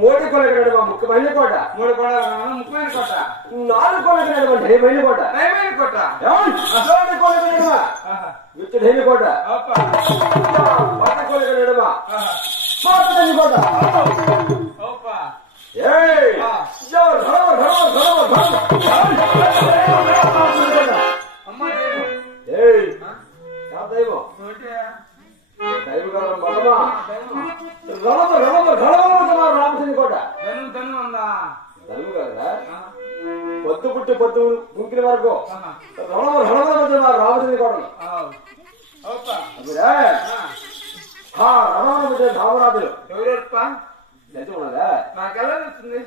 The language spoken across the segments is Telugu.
మోడీ కొలగడ ముఖ్యమైన కోట 3 కోట ముఖ్యమైన కోట 4 కొలగడ ధైర్యమైన కోట ధైర్యమైన కోట 4 కొలగడ విత్ ధైర్య కోట 8 కొలగడ మాతని కోట ఓపా ఏయ్ జోర్ ధర అమ్మ ఏయ్ సాదైవో దైవగారం బలమా రామచంద్ర కోట పొద్దు పుట్టి పొద్దు గుంకిన వరకు రామచంద్ర కోట రామరాజులు ఎవరు ఉన్నదా నాకెలా వస్తుంది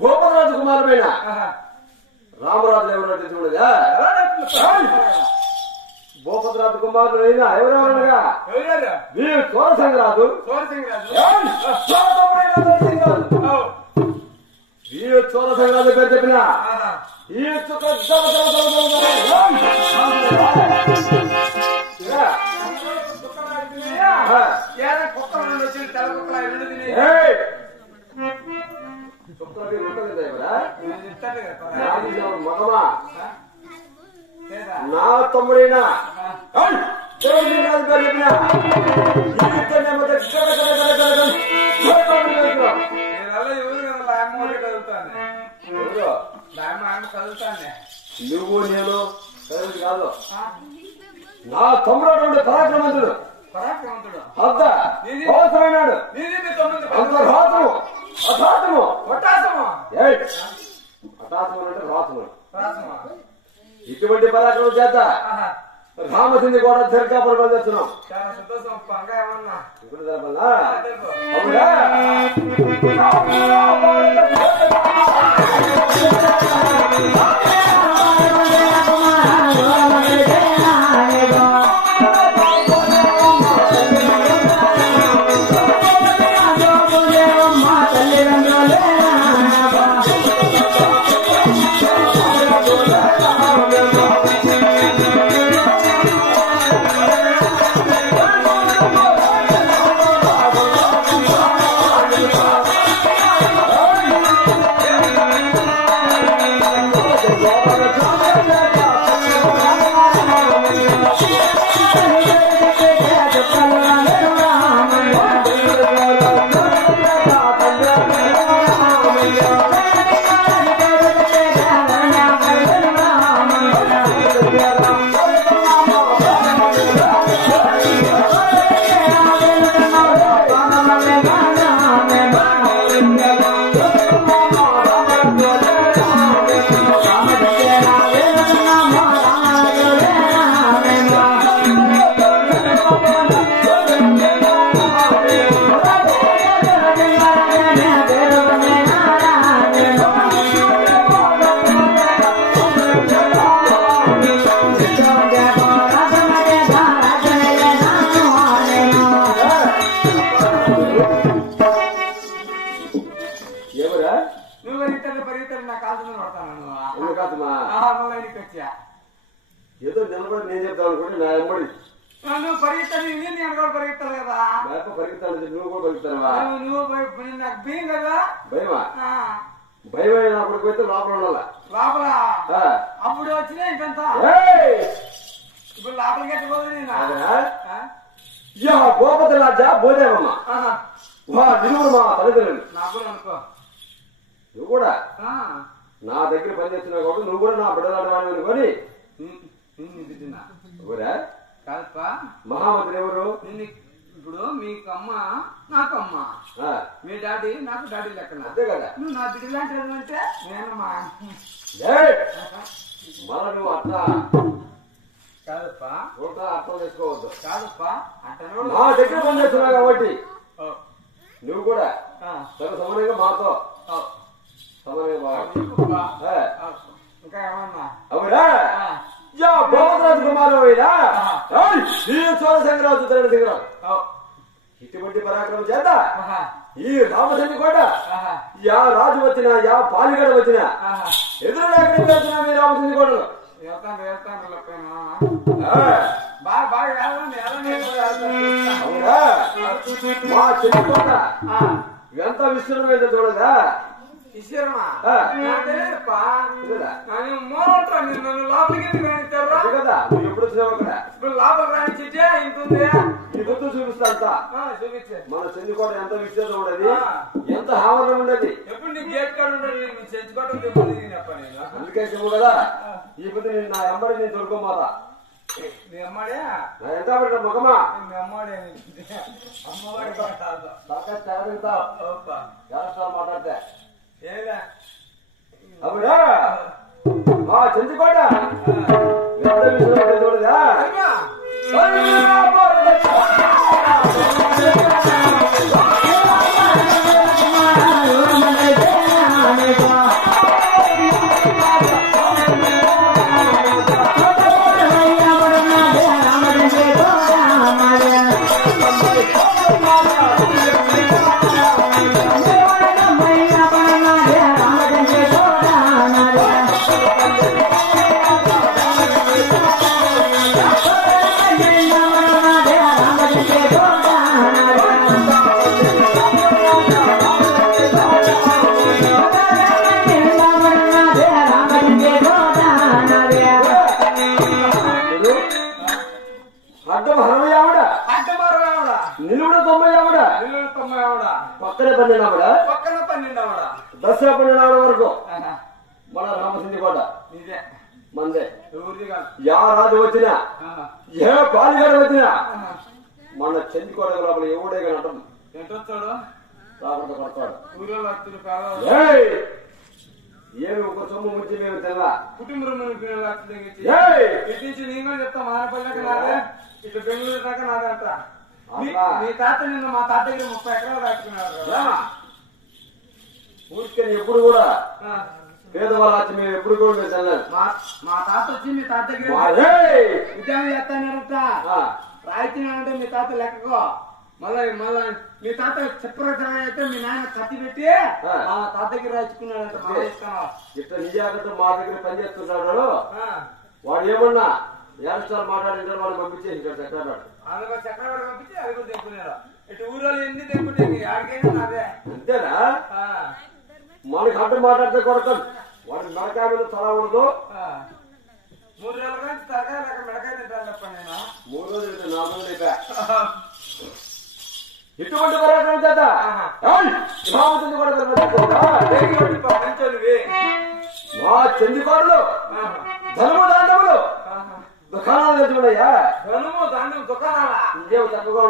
గోపరాజు కుమారుడైన రామరాజు ఎవరో తెలుసుకునేదా భూపతిరాజు కుమారుడైన ఎవరెవరనగా వీరు చోరసింగరాజు వీరు చోరసింగరాజు పేరు చెప్పిన ఈ మగమా నా తమ్ముడైనా నువ్వు నేను కాదు నా తమ్ముడు పరాక్రమంతుడు అంత అవసరమైనాడు అంత రాతము అసాతము హఠాసము అంటే రాతము ఇటువంటి పరాక్రమం చేత రామసింది కూడా దర్గాపురం చేస్తున్నాం ఏదో నిలబడి నేను చెప్తాను అనుకుంటే నా ఎమ్మడి పరిగెత్తాను పరిగెత్తాను కదా పరిగెత్తాను నువ్వు కూడా పరిగెత్తావా నువ్వు నాకు భయం కదా భయమా భయమైన అప్పుడు పోతే లోపల ఉండాల లోపల అప్పుడు వచ్చినా ఇంకంత ఇప్పుడు లోపలికి ఎట్టుకోదు గోపతి రాజా భోజనమ్మ నిలువురు మా తల్లిదండ్రులు నాకు కూడా అనుకో నువ్వు కూడా నా దగ్గర పనిచేస్తున్నావు కాబట్టి నువ్వు కూడా నా బిడ్డలాంటి వాడిని అనుకొని కాదప్పా మహామంత్రి ఎవరు ఇప్పుడు మీకు అమ్మ నాకు అమ్మ మీ డాడీ నాకు డాడీ లెక్కన అంతే కదా నువ్వు నా బిడ్డ లాంటి అంటే నేను మళ్ళా నువ్వు అట్లా కాదప్పా అర్థం చేసుకోవద్దు కాదప్పా అంటే నా దగ్గర పనిచేస్తున్నావు కాబట్టి నువ్వు కూడా తన సమానంగా మాతో సమానంగా ఇంకా ఏమన్నా అవునా భోగరాజు కుమారుడా సంగ్రాజు తరణ సింగరాజు ఇటువంటి పరాక్రమం చేత ఈ రామచంద్ర కూడా యా రాజు వచ్చినా యా పాలిగడ వచ్చినా ఎదురు వచ్చినా మీ రామచంద్ర కూడా మా చిన్న కోట ఎంత విస్తృతమైందో చూడదా ఈశ్వరమా నన్ను లోపలికి కదా నువ్వు ఎప్పుడు వచ్చినావు అక్కడ ఇప్పుడు లోపల రాణించే ఇంతుంది నీ గుర్తు చూపిస్తా చూపించే మన చెంచుకోట ఎంత విస్తృతం ఉండదు ఎంత ఆవరణం ఉండదు ఎప్పుడు నీ గేట్ కార్డు ఉండదు నీ చెంచుకోవడం అందుకే చెప్పు కదా ఈ పొద్దు నేను నా అమ్మడి నేను దొరుకోమాతా నీ అమ్మాడే నా ఎంత పడ్డా మగమా మీ అమ్మాడే అమ్మవాడి మాట్లాడితే అవునా మా చెంచుకోట ఎంత విషయం చూడదా రామచంద్ర పక్కనే పన్నెండావిడ పక్కన 12 దసరా 12 వరకు మన రామసింది కోట ఇదే మందే ఊరిది కాదు. యా రాజు వచ్చినా ఏ పాలిగాడు వచ్చినా మన చెందికోట లోపల ఎవడే కానీ అంటాం ఎంతొచ్చాడు రాకుండా పడతాడు. ఊరిలో వచ్చిన పేదవాడు ఏమి ఒక సొమ్ము ముంచి మేము తెల్లా కుటుంబం నుంచి నేను కూడా చెప్తా మానపల్లికి నాదే ఇటు బెంగళూరు దాకా నాదంట. మీ తాత నిన్న మా తాత దగ్గర 30 ఎకరాలు రాసుకున్నాడు. ఊరికే ఎప్పుడు కూడా పేదవాళ్ళ వచ్చి మేము ఎప్పుడు కూడా మేము తెల్లాలి. మా తాత వచ్చి మీ తాత దగ్గర ఉద్యోగం చేస్తానంట రాయితీనంటే మీ తాత లెక్కకో మళ్ళా మీ తాత చెప్పరా అయితే మీ నాయన కత్తి పెట్టి మా తాత దగ్గర రాయించుకున్నాడంట. ఇట్లా నిజాకంటే మా దగ్గర పనిచేస్తున్నాడు వాడు ఏమన్నా యాస్టార్ మాట్లాడింటారు వాళ్ళు పంపించేసి చక్రాడు అందులో చక్రవాడు పంపించి అది కూడా తెప్పుకున్నాడు. ఇటు ఊళ్ళో ఎన్ని తెప్పుంటే ఆడికైనా అదే అంతేనా మనకి అడ్డు మాట్లాడితే కొడతాం వాడి మెడకాయ మీద తల ఉండదు. 3 రోజుల నుంచి తరకాయ లేక మెడకాయ తింటాను తప్ప నేను 3 రోజులు 4 రోజులు అయిపోయా. ఇటువంటి పర్యటన చేత మా చెందికోడలు ధనము దాండములు దుకాణాలు తెచ్చుకున్నాయా? ధనము దాండం దుకాణాలా ఇంకేమో చక్కగా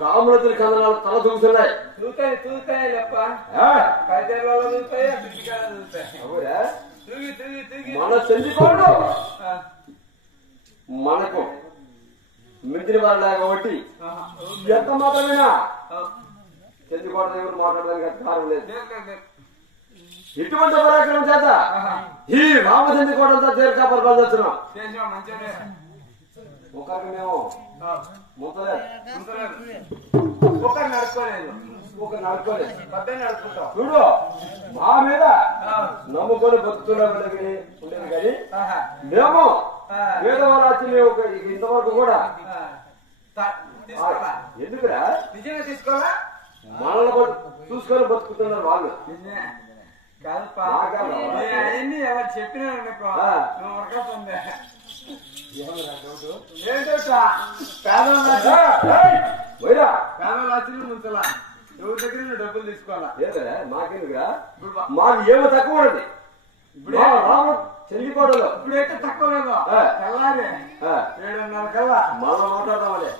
రాములతుల కథనాలు తల దూకుతున్నాయి. తూతాయి లెప్ప మన చెందికోడు మనకు మింత్రి వాళ్ళ కాబట్టి ఎంత మాత్రమేనా చెందికోట ఎవరు మాట్లాడడానికి అధికారం లేదు. ఇటువంటి పరాక్రమం చేత ఈ రామచంద్రకోటంతా తీర్కాపర్ పనిచేస్తున్నాం. ఒకరికి మేము ఒకరు నడుపుకోలేదు చూడు మా మీద నమ్ముకొని బతుకుతున్నా ఉండేది కానీ మేము పేదవాళ్ళు వచ్చి మేము ఇంతవరకు కూడా ఎందుకురా నిజంగా తీసుకోవాలా మనల్ని చూసుకొని బతుకుతున్నారు వాళ్ళు. అవన్నీ ఎవరు చెప్పినా పేదవాళ్ళు వచ్చి ముంచలా ఎవరి దగ్గర నువ్వు డబ్బులు తీసుకోవాలా? మాకెందుకురా మాకు ఏమో తక్కువ ఉన్నది రాము చెల్లికోటలో ఇప్పుడైతే తక్కువ లేదు తెల్లారి 7:30 కల్లా మనం మాట్లాడదామని